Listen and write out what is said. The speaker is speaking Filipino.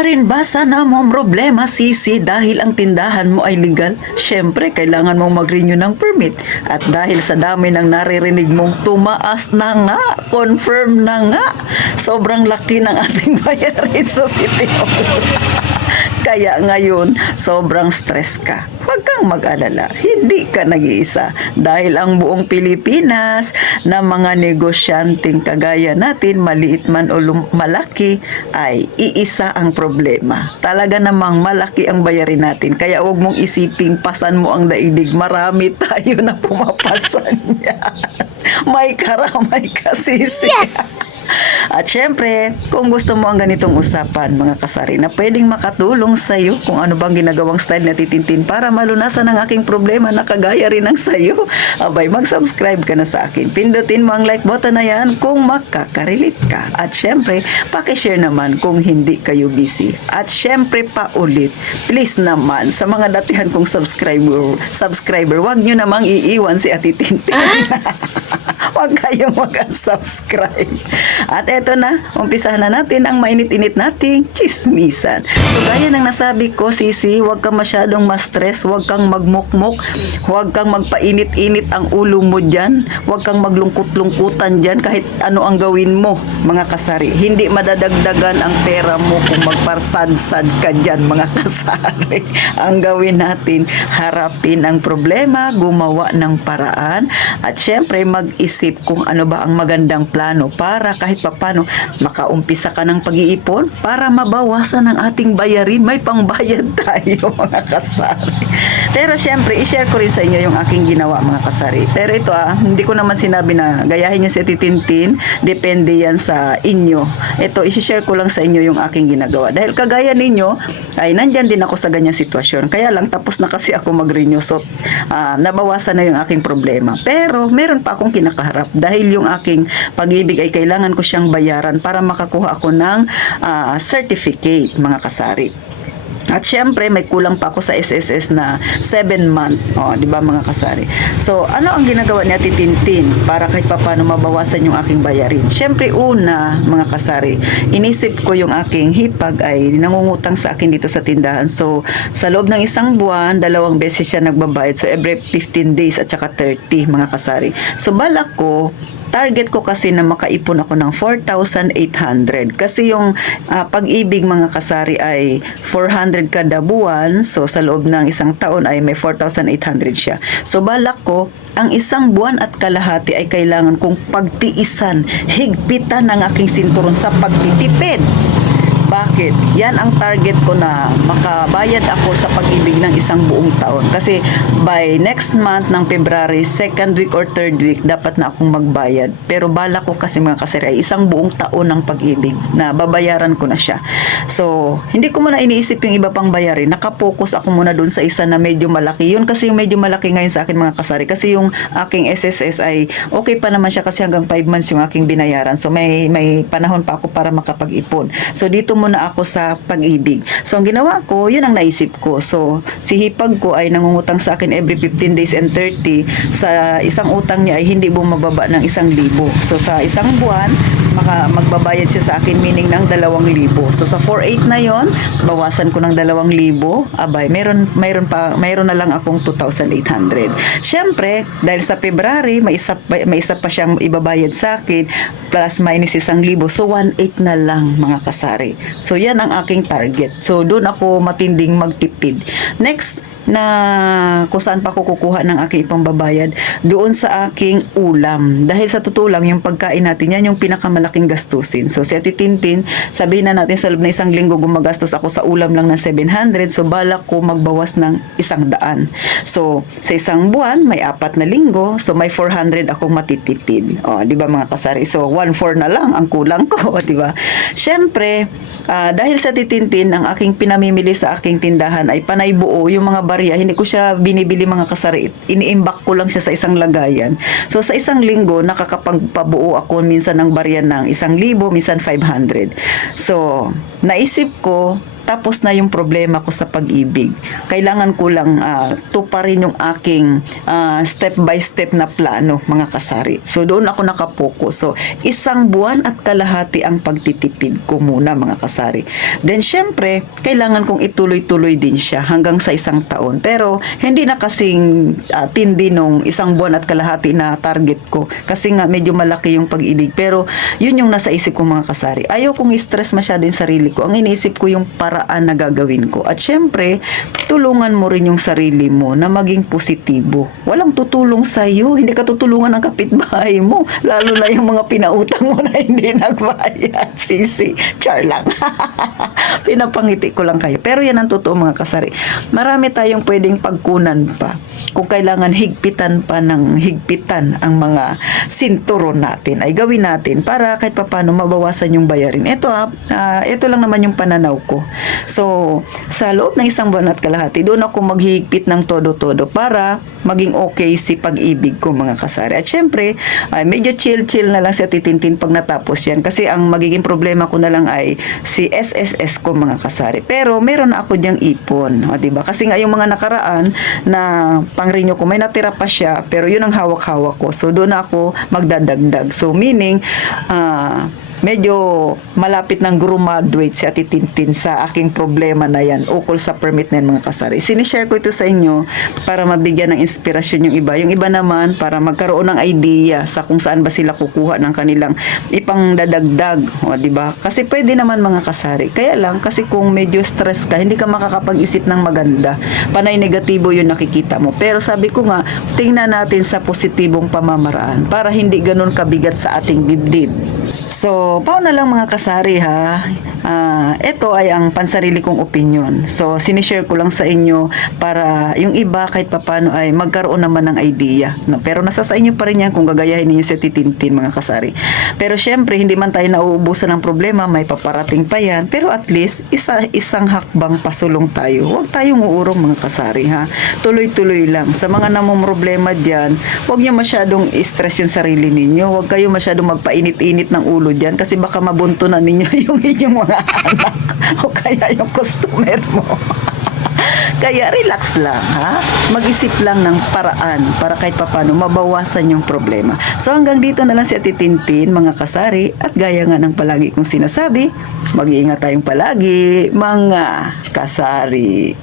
Wala rin ba sana mong problema, Sisi, dahil ang tindahan mo ay legal? Siyempre, kailangan mong mag-renew ng permit. At dahil sa dami ng naririnig mong tumaas na nga, confirm na nga, sobrang laki ng ating bayarin sa City Hall. Kaya ngayon, sobrang stress ka. Huwag kang mag-alala, hindi ka nag-iisa. Dahil ang buong Pilipinas na mga negosyanteng kagaya natin, maliit man o malaki, ay iisa ang problema. Talaga namang malaki ang bayarin natin. Kaya huwag mong isiping pasan mo ang daigdig. Marami tayo na pumapasan niya. May karamay ka, Sisi. Yes! At syempre, kung gusto mo ang ganitong usapan, mga kasari, na pwedeng makatulong sa iyo kung ano bang ginagawang style na titintin para malunasan ang aking problema na kagaya rin ng sa iyo, abay, mag-subscribe ka na sa akin. Pindutin mo ang like button na yan kung makaka-relate ka. At syempre, pakishare naman kung hindi kayo busy. At syempre pa ulit, please naman, sa mga datihan kong subscriber, wag nyo namang iiwan si Ate Tintin. Huwag kayong mag-subscribe. At eto na, umpisahan na natin ang mainit-init nating chismisan. So gaya ng nasabi ko, Sisi, huwag kang masyadong ma-stress, huwag kang magmukmok, huwag kang magpainit-init ang ulo mo dyan, huwag kang maglungkot-lungkutan dyan kahit ano ang gawin mo, mga kasari. Hindi madadagdagan ang pera mo kung magparsad-sad ka dyan, mga kasari. Ang gawin natin, harapin ang problema, gumawa ng paraan, at syempre mag-isip kung ano ba ang magandang plano para kahit papano makaumpisa ka ng pag-iipon para mabawasan ang ating bayarin. May pangbayad tayo, mga kasari. Pero syempre, i-share ko rin sa inyo yung aking ginawa, mga kasari. Pero ito hindi ko naman sinabi na gayahin nyo si Titintin. Depende yan sa inyo. Ito, i-share ko lang sa inyo yung aking ginagawa. Dahil kagaya ninyo, ay nandyan din ako sa ganyang sitwasyon. Kaya lang, tapos na kasi ako mag-renew. So, nabawasan na yung aking problema. Pero, meron pa akong kinakaharap. Dahil yung aking pag-ibig ay kailangan ko siyang bayaran para makakuha ako ng certificate, mga kasari. At syempre, may kulang pa ako sa SSS na 7 month. Di ba, mga kasari? So, ano ang ginagawa ni Ate Tintin para kahit paano mabawasan yung aking bayarin? Syempre, una, mga kasari, inisip ko yung aking hipag ay nangungutang sa akin dito sa tindahan. So, sa loob ng isang buwan, 2 beses siya nagbabayad. So, every 15 days at saka 30, mga kasari. So, balak ko, target ko kasi na makaipon ako ng 4,800. Kasi yung pag-ibig, mga kasari, ay 400 kada buwan. So, sa loob ng isang taon ay may 4,800 siya. So, balak ko, ang isang buwan at kalahati ay kailangan kong pagtiisan, higpitan ng aking sinturon sa pagtitipid. Bakit? Yan ang target ko na makabayad ako sa pag-ibig ng isang buong taon. Kasi by next month ng February, 2nd week or 3rd week, dapat na akong magbayad. Pero balak ko kasi, mga kasari, ay isang buong taon ng pag-ibig na babayaran ko na siya. So, hindi ko muna iniisip yung iba pang bayarin. Nakapokus ako muna dun sa isa na medyo malaki. Yun kasi yung medyo malaki ngayon sa akin, mga kasari. Kasi yung aking SSS ay okay pa naman siya kasi hanggang 5 months yung aking binayaran. So, may panahon pa ako para makapag-ipon. So, dito muna ako sa pag-ibig. So, ang ginawa ko, yun ang naisip ko. So, si hipag ko ay nangungutang sa akin every 15 days and 30. Sa isang utang niya ay hindi bumababa ng 1,000. So, sa isang buwan, magbabayad siya sa akin, meaning ng 2,000. So, sa 4,800 na yon, bawasan ko ng 2,000. Abay, mayroon na lang akong 2,800. Siyempre, dahil sa February, may isa pa siyang ibabayad sa akin, plus minus 1,000. So, 1,800 na lang, mga kasari. So, yan ang aking target. So, doon ako matinding magtipid. Next, na kung saan pa ako kukuha ng aking pambabayad, doon sa aking ulam. Dahil sa totoo lang, yung pagkain natin, yan yung pinakamalaking gastusin. So, si Ate Tintin, sabihin na natin sa loob na 1 linggo, gumagastos ako sa ulam lang ng 700. So, balak ko magbawas ng 100. So, sa isang buwan, may 4 na linggo. So, may 400 akong matitipid. Di ba, mga kasari? So, 1/4 na lang ang kulang ko, di ba? Syempre, dahil sa Ate Tintin, ang aking pinamimili sa aking tindahan ay panay buo yung mga barya. Hindi ko siya binibili, mga kasari. Iniimbak ko lang siya sa isang lagayan. So, sa isang linggo, nakakapagpabuo ako minsan ng barya ng 1,000, minsan 500. So, naisip ko, tapos na yung problema ko sa pag-ibig. Kailangan ko lang tuparin yung aking step by step na plano, mga kasari. So doon ako nakapokus. So 1.5 buwan ang pagtitipid ko muna, mga kasari. Then syempre, kailangan kong ituloy-tuloy din siya hanggang sa 1 taon. Pero hindi na kasing tindi nung 1.5 na target ko. Kasi nga medyo malaki yung pag-ibig. Pero yun yung nasa isip ko, mga kasari. Ayaw kong i-stress masyado yung sarili ko. Ang iniisip ko yung paraan na gagawin ko. At syempre, tulungan mo rin yung sarili mo na maging positibo. Walang tutulong sa'yo. Hindi ka tutulungan ng kapitbahay mo. Lalo na yung mga pinautang mo na hindi nagbayad. Sisi, char lang. Pinapangiti ko lang kayo. Pero yan ang totoo, mga kasari. Marami tayong pwedeng pagkunan pa. Kung kailangan higpitan pa ng higpitan ang mga sinturon natin, ay gawin natin para kahit papano mabawasan yung bayarin. Ito lang naman yung pananaw ko. So, sa loob ng 1.5 buwan, doon ako maghihigpit ng todo-todo para maging okay si pag-ibig ko, mga kasari. At syempre, medyo chill-chill na lang si Titintin pag natapos yan. Kasi ang magiging problema ko na lang ay si SSS ko, mga kasari. Pero meron na ako diyang ipon. Diba? Kasi nga yung mga nakaraan na pang-renew ko, may natira pa siya, pero yun ang hawak-hawak ko. So, doon ako magdadagdag. So, meaning, medyo malapit ng graduate si Ate Tintin sa aking problema na yan ukol sa permit na yan, mga kasari. Sinishare ko ito sa inyo para mabigyan ng inspirasyon yung iba. Yung iba naman para magkaroon ng idea sa kung saan ba sila kukuha ng kanilang ipang dadagdag. Diba? Kasi pwede naman, mga kasari. Kaya lang, kasi kung medyo stress ka, hindi ka makakapag-isip ng maganda. Panay negatibo yung nakikita mo. Pero sabi ko nga, tingnan natin sa positibong pamamaraan para hindi ganun kabigat sa ating dibdib. So, paano na lang, mga kasari, ha? Ito ay ang pansarili kong opinion. So, sinishare ko lang sa inyo para yung iba kahit papano ay magkaroon naman ng idea. Pero nasa sa inyo pa rin yan kung gagayahin ninyo si Titintin, mga kasari. Pero syempre, hindi man tayo nauubusan ng problema, may paparating pa yan. Pero at least, isang hakbang pasulong tayo. Huwag tayong uurong, mga kasari, ha? Tuloy-tuloy lang. Sa mga namumroblema dyan, huwag nyo masyadong stress yung sarili ninyo. Huwag kayo masyadong magpainit-init ng ulo dyan kasi baka mabunto na ninyo yung inyong mga anak o kaya yung customer mo. Kaya relax lang, ha? Mag-isip lang ng paraan para kahit papano mabawasan yung problema. So hanggang dito na lang si Ate Tintin, mga kasari, at gaya nga ng palagi kong sinasabi, mag-iingat tayong palagi, mga kasari.